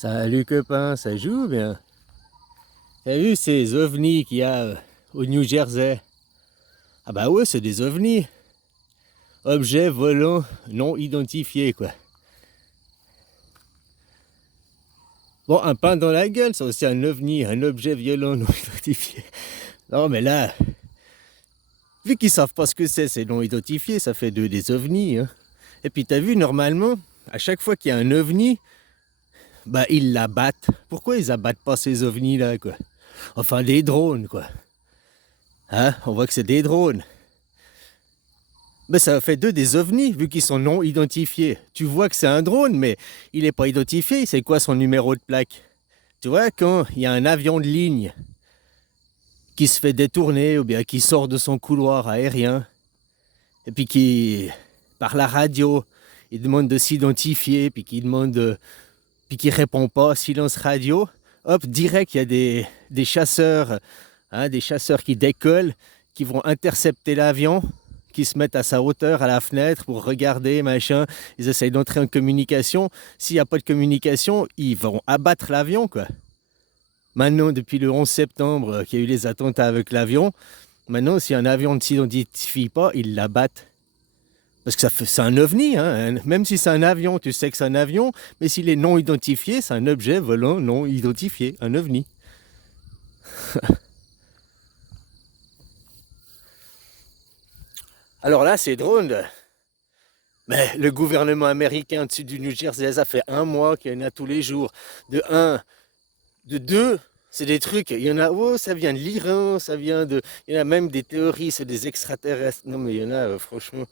Salut copain, ça joue bien? T'as vu ces ovnis qu'il y a au New Jersey? Ah bah ouais, c'est des ovnis. Objets volants non identifiés quoi. Bon, un pain dans la gueule, c'est aussi un ovni, un objet violent non identifié. Non mais là, vu qu'ils savent pas ce que c'est non identifié, ça fait des ovnis. Hein. Et puis t'as vu, normalement, à chaque fois qu'il y a un ovni, bah ils l'abattent. Pourquoi ils abattent pas ces ovnis là quoi? Enfin des drones quoi. Hein, on voit que c'est des drones. Ben ça fait d'eux des ovnis, vu qu'ils sont non identifiés. Tu vois que c'est un drone, mais il n'est pas identifié. C'est quoi son numéro de plaque? Tu vois, quand il y a un avion de ligne qui se fait détourner ou bien qui sort de son couloir aérien, et puis qui, par la radio, il demande de s'identifier, puis qui demande, puis qui répond pas, silence radio, hop, direct, il y a des chasseurs, hein, des chasseurs qui décollent, qui vont intercepter l'avion, qui se mettent à sa hauteur, à la fenêtre, pour regarder, machin. Ils essayent d'entrer en communication. S'il n'y a pas de communication, ils vont abattre l'avion, quoi. Maintenant, depuis le 11 septembre, qu'il y a eu les attentats avec l'avion, maintenant, si un avion ne s'identifie pas, ils l'abattent. Parce que c'est un ovni, hein. Même si c'est un avion, tu sais que c'est un avion, mais s'il est non identifié, c'est un objet volant non identifié, un ovni. Alors là, c'est drôle. Mais le gouvernement américain au-dessus du New Jersey, ça fait un mois qu'il y en a tous les jours. De un, de deux, c'est des trucs, il y en a, oh, ça vient de l'Iran, ça vient de... Il y en a même des théories, c'est des extraterrestres. Non mais il y en a, franchement...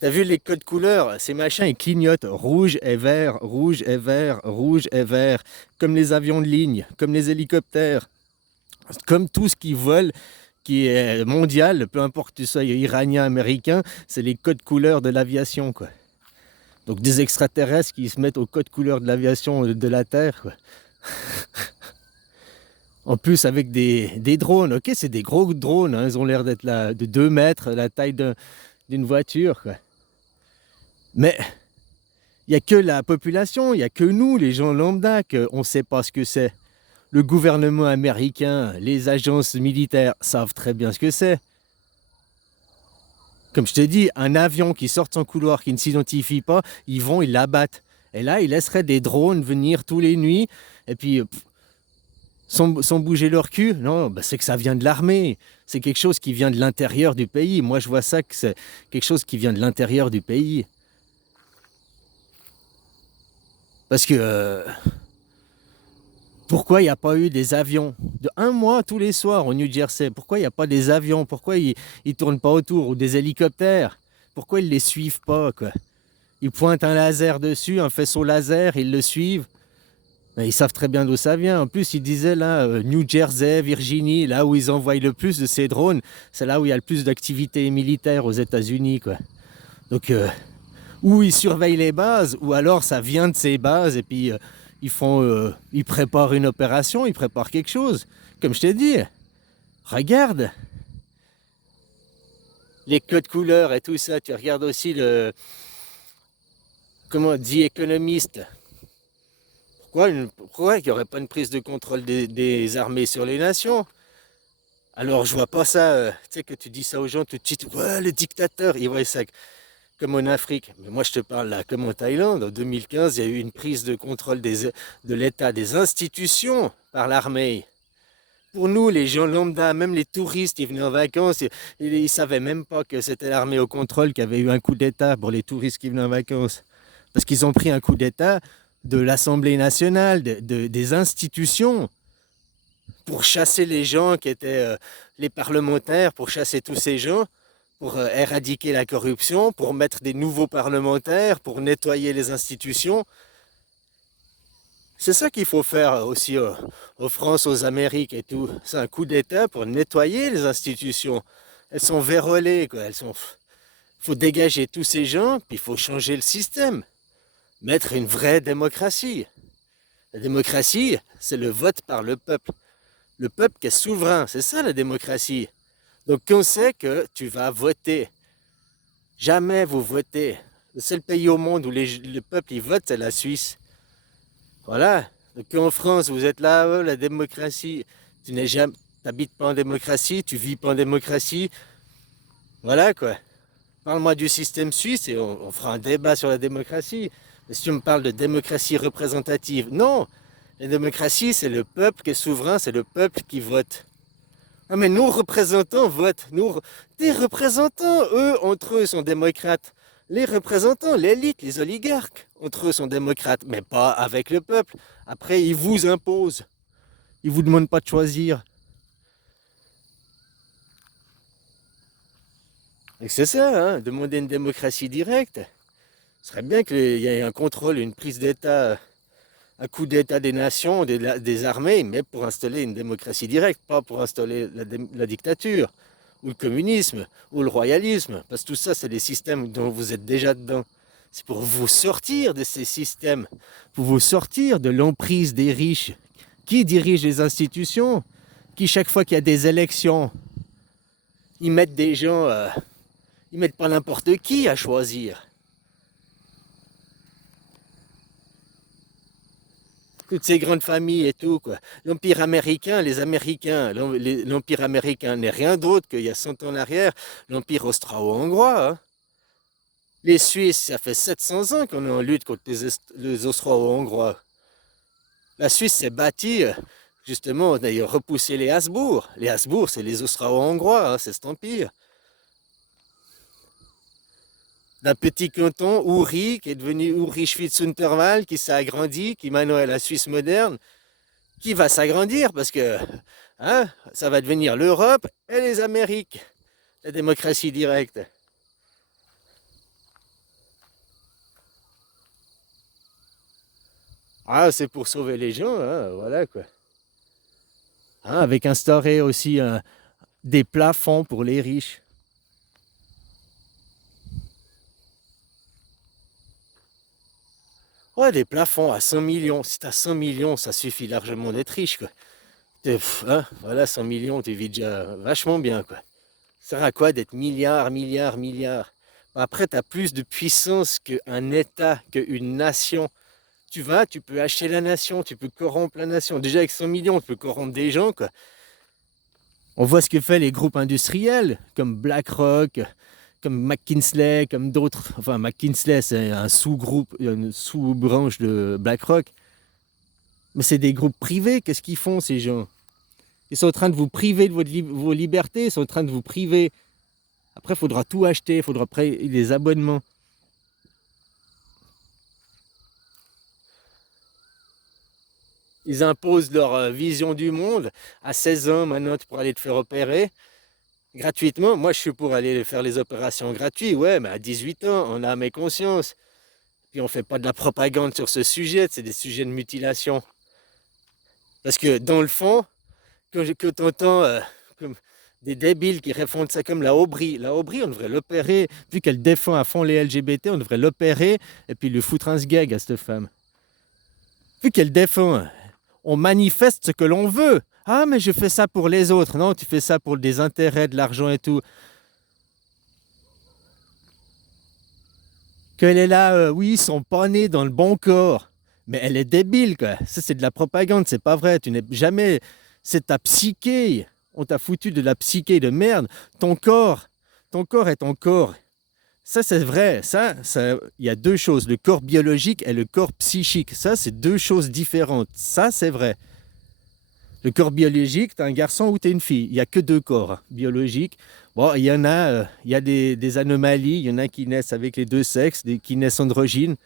T'as vu les codes couleurs? Ces machins, ils clignotent rouge et vert, rouge et vert, rouge et vert. Comme les avions de ligne, comme les hélicoptères. Comme tout ce qui vole, qui est mondial, peu importe que tu sois iranien, américain, c'est les codes couleurs de l'aviation, quoi. Donc des extraterrestres qui se mettent au code couleur de l'aviation de la Terre, quoi. En plus avec des drones, ok, c'est des gros drones, hein, ils ont l'air d'être là de 2 mètres, la taille d'une voiture, quoi. Mais il n'y a que la population, il n'y a que nous, les gens lambda, qu'on ne sait pas ce que c'est. Le gouvernement américain, les agences militaires savent très bien ce que c'est. Comme je te dis, un avion qui sort de son couloir, qui ne s'identifie pas, ils l'abattent. Et là, ils laisseraient des drones venir tous les nuits, et puis, sans bouger leur cul. Non, bah, c'est que ça vient de l'armée. C'est quelque chose qui vient de l'intérieur du pays. Moi, je vois ça que c'est quelque chose qui vient de l'intérieur du pays. Parce que pourquoi il n'y a pas eu des avions de un mois tous les soirs au New Jersey? Pourquoi il n'y a pas des avions? Pourquoi ils ne tournent pas autour? Ou des hélicoptères? Pourquoi ils ne les suivent pas, quoi? Ils pointent un laser dessus, un faisceau laser, ils le suivent. Mais ils savent très bien d'où ça vient. En plus, ils disaient là, New Jersey, Virginie, là où ils envoient le plus de ces drones, c'est là où il y a le plus d'activités militaires aux États-Unis, quoi. Donc, ou ils surveillent les bases, ou alors ça vient de ces bases, et puis ils préparent une opération, ils préparent quelque chose. Comme je t'ai dit, regarde les codes couleurs et tout ça. Tu regardes aussi comment dit Economist. Pourquoi il n'y aurait pas une prise de contrôle des armées sur les nations? Alors je vois pas ça, tu sais que tu dis ça aux gens tout de suite, ouais le dictateur, ils voient ça comme en Afrique. Mais moi je te parle là comme en Thaïlande, en 2015 il y a eu une prise de contrôle de l'État, des institutions par l'armée. Pour nous, les gens lambda, même les touristes, ils venaient en vacances, ils ne savaient même pas que c'était l'armée au contrôle qui avait eu un coup d'État pour les touristes qui venaient en vacances. Parce qu'ils ont pris un coup d'État de l'Assemblée nationale, des institutions, pour chasser les gens qui étaient les parlementaires, pour chasser tous ces gens, pour éradiquer la corruption, pour mettre des nouveaux parlementaires, pour nettoyer les institutions. C'est ça qu'il faut faire aussi aux France, aux Amériques et tout. C'est un coup d'État pour nettoyer les institutions. Elles sont vérolées, quoi. Faut dégager tous ces gens, puis il faut changer le système. Mettre une vraie démocratie. La démocratie, c'est le vote par le peuple. Le peuple qui est souverain, c'est ça la démocratie. Donc on sait que tu vas voter. Jamais vous votez. Le seul pays au monde où le peuple y vote, c'est la Suisse. Voilà. Depuis en France, vous êtes là, la démocratie. Tu n'es jamais, t'habites pas en démocratie, tu vis pas en démocratie. Voilà quoi. Parle-moi du système suisse et on fera un débat sur la démocratie. Mais si tu me parles de démocratie représentative, non. La démocratie, c'est le peuple qui est souverain, c'est le peuple qui vote. Ah mais nos représentants votent. Tes représentants, eux, entre eux, sont démocrates. Les représentants, l'élite, les oligarques, entre eux, sont démocrates. Mais pas avec le peuple. Après, ils vous imposent. Ils vous demandent pas de choisir. Et c'est ça, hein, demander une démocratie directe. Ce serait bien qu'il y ait un contrôle, une prise d'État, un coup d'État des nations, des armées, mais pour installer une démocratie directe, pas pour installer la dictature, ou le communisme, ou le royalisme. Parce que tout ça, c'est des systèmes dont vous êtes déjà dedans. C'est pour vous sortir de ces systèmes, pour vous sortir de l'emprise des riches. Qui dirige les institutions? Qui, chaque fois qu'il y a des élections, ils mettent des gens, ils mettent pas n'importe qui à choisir. Toutes ces grandes familles et tout, quoi. L'Empire américain, les Américains, l'Empire américain n'est rien d'autre qu'il y a 100 ans en arrière, l'Empire austro-hongrois. Hein. Les Suisses, ça fait 700 ans qu'on est en lutte contre les austro-hongrois. La Suisse s'est bâtie, justement, d'ailleurs, repousser les Habsbourg. Les Habsbourg, c'est les austro-hongrois, hein, c'est cet empire. D'un petit canton, Uri, qui est devenu Uri-Schwyz-Unterwald, qui s'est agrandi, qui maintenant est la Suisse moderne, qui va s'agrandir parce que hein, ça va devenir l'Europe et les Amériques, la démocratie directe. Ah, c'est pour sauver les gens, hein, voilà quoi. Hein, avec instaurer aussi des plafonds pour les riches. Ouais, des plafonds à 100 millions. Si t'as 100 millions, ça suffit largement d'être riche, quoi. Hein, voilà, 100 millions, tu vis déjà vachement bien, quoi. Ça sert à quoi d'être milliards, milliards, milliards? Après, tu as plus de puissance qu'un État, qu'une nation. Tu vas, tu peux acheter la nation, tu peux corrompre la nation. Déjà, avec 100 millions, tu peux corrompre des gens, quoi. On voit ce que fait les groupes industriels, comme BlackRock, comme McKinsey, comme d'autres. Enfin, McKinsey, c'est un sous-groupe, une sous-branche de BlackRock. Mais c'est des groupes privés. Qu'est-ce qu'ils font, ces gens? Ils sont en train de vous priver de vos libertés, ils sont en train de vous priver. Après, il faudra tout acheter, il faudra payer des abonnements. Ils imposent leur vision du monde. À 16 ans, maintenant, tu pourras aller te faire opérer gratuitement. Moi, je suis pour aller faire les opérations gratuites. Ouais, mais à 18 ans, on a mes consciences. Puis on fait pas de la propagande sur ce sujet. C'est des sujets de mutilation. Parce que dans le fond, quand tu entends comme des débiles qui répondent ça comme la Aubry, on devrait l'opérer. Vu qu'elle défend à fond les LGBT, on devrait l'opérer et puis lui foutre un sgeg à cette femme. Vu qu'elle défend, on manifeste ce que l'on veut. Ah, mais je fais ça pour les autres. Non, tu fais ça pour des intérêts, de l'argent et tout. Qu'elle est là, oui, ils sont pas nés dans le bon corps. Mais elle est débile, quoi. Ça, c'est de la propagande, c'est pas vrai. Tu n'es jamais. C'est ta psyché. On t'a foutu de la psyché de merde. Ton corps est ton corps. Ça, c'est vrai. Il y a deux choses, le corps biologique et le corps psychique. Ça, c'est deux choses différentes. Ça, c'est vrai. Le corps biologique, t'es un garçon ou t'es une fille. Il n'y a que deux corps biologiques. Bon, il y en a, il y a des anomalies. Il y en a qui naissent avec les deux sexes, qui naissent androgynes.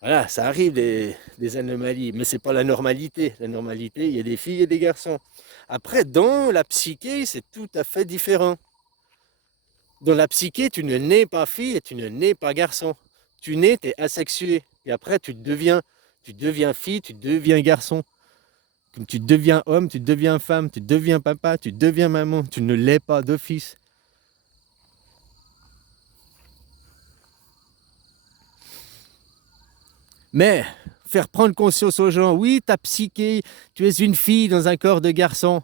Voilà, ça arrive des anomalies, mais c'est pas la normalité. La normalité, il y a des filles et des garçons. Après, dans la psyché, c'est tout à fait différent. Dans la psyché, tu ne nais pas fille et tu ne nais pas garçon. Tu nais, tu es asexué. Et après, tu deviens fille, tu deviens garçon. Comme tu deviens homme, tu deviens femme, tu deviens papa, tu deviens maman. Tu ne l'es pas d'office. Mais faire prendre conscience aux gens, oui, ta psyché, tu es une fille dans un corps de garçon.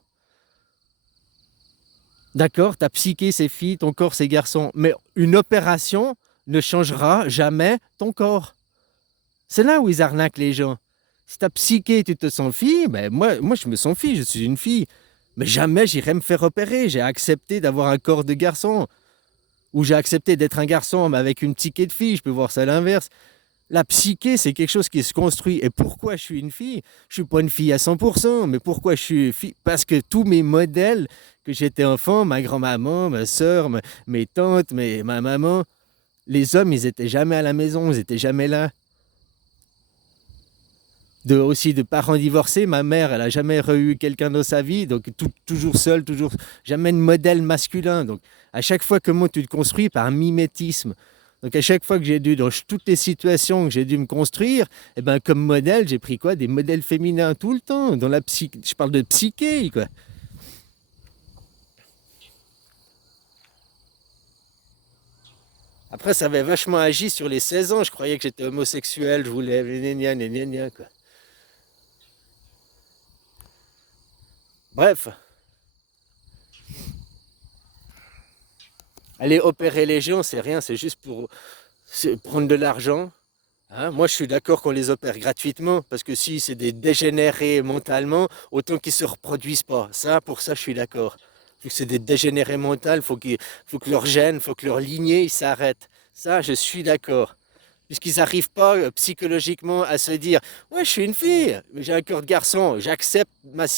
D'accord, ta psyché c'est fille, ton corps c'est garçon. Mais une opération ne changera jamais ton corps. C'est là où ils arnaquent les gens. Si ta psyché, tu te sens fille, ben moi, je me sens fille, je suis une fille. Mais jamais j'irai me faire opérer. J'ai accepté d'avoir un corps de garçon. Ou j'ai accepté d'être un garçon, mais avec une psyché de fille. Je peux voir ça à l'inverse. La psyché, c'est quelque chose qui se construit. Et pourquoi je suis une fille? Je suis pas une fille à 100%, mais pourquoi je suis une fille? Parce que tous mes modèles, que j'étais enfant, ma grand-maman, ma soeur, mes tantes, ma maman, les hommes, ils étaient jamais à la maison, ils étaient jamais là. Aussi de parents divorcés, ma mère, elle a jamais eu quelqu'un dans sa vie, donc toujours seule, toujours jamais de modèle masculin. Donc à chaque fois que moi tu te construis par un mimétisme. Donc à chaque fois que j'ai dû, dans toutes les situations que j'ai dû me construire, eh ben, comme modèle, j'ai pris quoi? Des modèles féminins tout le temps, dans la psyché. Je parle de psyché, quoi. Après, ça avait vachement agi sur les 16 ans. Je croyais que j'étais homosexuel, je voulais gna gna gna gna, quoi. Bref, aller opérer les gens, c'est rien, c'est juste pour prendre de l'argent. Hein, moi, je suis d'accord qu'on les opère gratuitement, parce que si c'est des dégénérés mentalement, autant qu'ils ne se reproduisent pas. Ça, pour ça, je suis d'accord. Vu que c'est des dégénérés mentaux, faut que leur gène, faut que leur lignée ils s'arrête. Ça, je suis d'accord. Puisqu'ils n'arrivent pas psychologiquement à se dire, ouais, je suis une fille, mais j'ai un cœur de garçon, j'accepte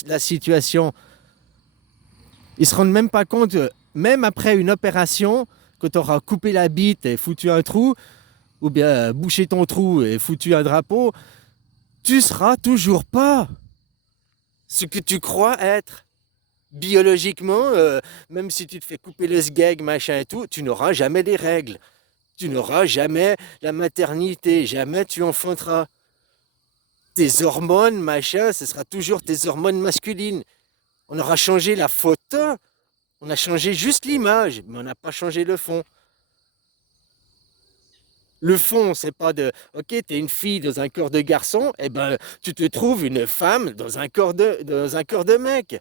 la situation. Ils se rendent même pas compte, même après une opération, quand tu auras coupé la bite et foutu un trou, ou bien bouché ton trou et foutu un drapeau, tu seras toujours pas ce que tu crois être. Biologiquement, même si tu te fais couper le sgeg, machin et tout, tu n'auras jamais les règles. Tu n'auras jamais la maternité, jamais tu enfanteras. Tes hormones, machin, ce sera toujours tes hormones masculines. On aura changé la photo, on a changé juste l'image, mais on n'a pas changé le fond. Le fond, c'est pas de OK, t'es une fille dans un corps de garçon, eh ben tu te trouves une femme dans un corps de mec.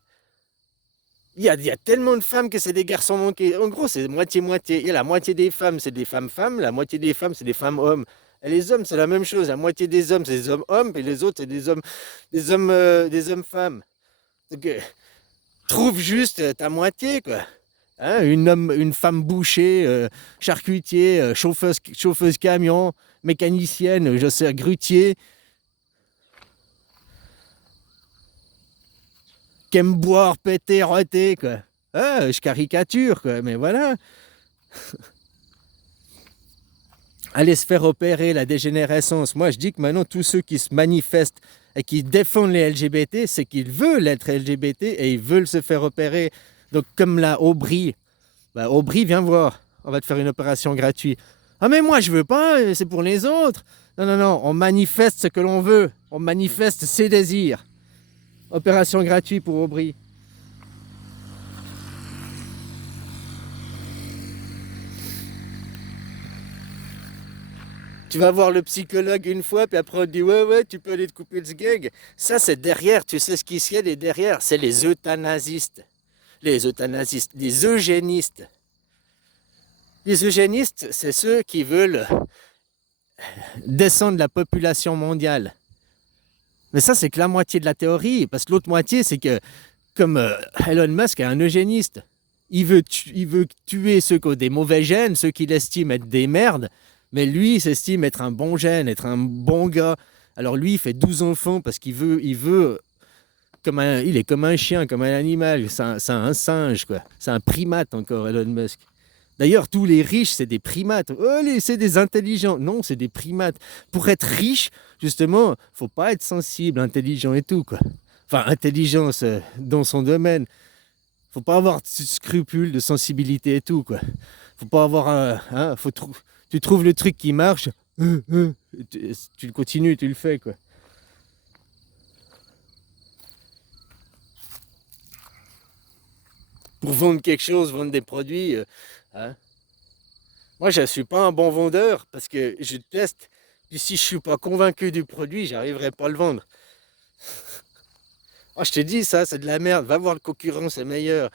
Il y a tellement de femmes que c'est des garçons manqués. En gros, c'est moitié-moitié. Il y a la moitié des femmes, c'est des femmes-femmes, la moitié des femmes, c'est des femmes-hommes. Et les hommes, c'est la même chose. La moitié des hommes, c'est des hommes-hommes, et les autres, c'est des hommes-femmes. Donc, trouve juste ta moitié, quoi. Hein, une femme bouchée, charcutier, chauffeuse camion, mécanicienne, je sais, grutier, qui aime boire, péter, roter, quoi. Ah, je caricature, quoi, mais voilà. Aller se faire opérer la dégénérescence. Moi, je dis que maintenant, tous ceux qui se manifestent et qui défendent les LGBT, c'est qu'ils veulent être LGBT et ils veulent se faire opérer. Donc, comme la Aubry, bah, Aubry, viens voir, on va te faire une opération gratuite. Ah, mais moi, je veux pas, c'est pour les autres. Non, non, non, on manifeste ce que l'on veut. On manifeste ses désirs. Opération gratuite pour Aubry. Tu vas voir le psychologue une fois, puis après on te dit ouais, ouais, tu peux aller te couper le sgeg. Ça, c'est derrière, tu sais ce qui s'y est derrière, c'est les euthanasistes. Les eugénistes. Les eugénistes, c'est ceux qui veulent descendre la population mondiale. Mais ça, c'est que la moitié de la théorie, parce que l'autre moitié, c'est que, comme Elon Musk est un eugéniste, il veut tuer ceux qui ont des mauvais gènes, ceux qu'il estime être des merdes, mais lui, il s'estime être un bon gène, être un bon gars. Alors lui, il fait 12 enfants parce il veut il est comme un chien, comme un animal, c'est un singe, quoi. C'est un primate encore, Elon Musk. D'ailleurs, tous les riches, c'est des primates. Oh, c'est des intelligents. Non, c'est des primates. Pour être riche, justement, faut pas être sensible, intelligent et tout, quoi. Enfin, intelligence dans son domaine. Faut pas avoir de scrupules, de sensibilité et tout, quoi. Faut pas avoir un... Hein, tu trouves le truc qui marche, tu le continues, tu le fais, quoi. Pour vendre quelque chose, vendre des produits, hein. Moi, je ne suis pas un bon vendeur parce que je teste. Puis si je ne suis pas convaincu du produit, j'arriverai pas à le vendre. Oh, je te dis, ça, c'est de la merde. Va voir le concurrent, c'est meilleur.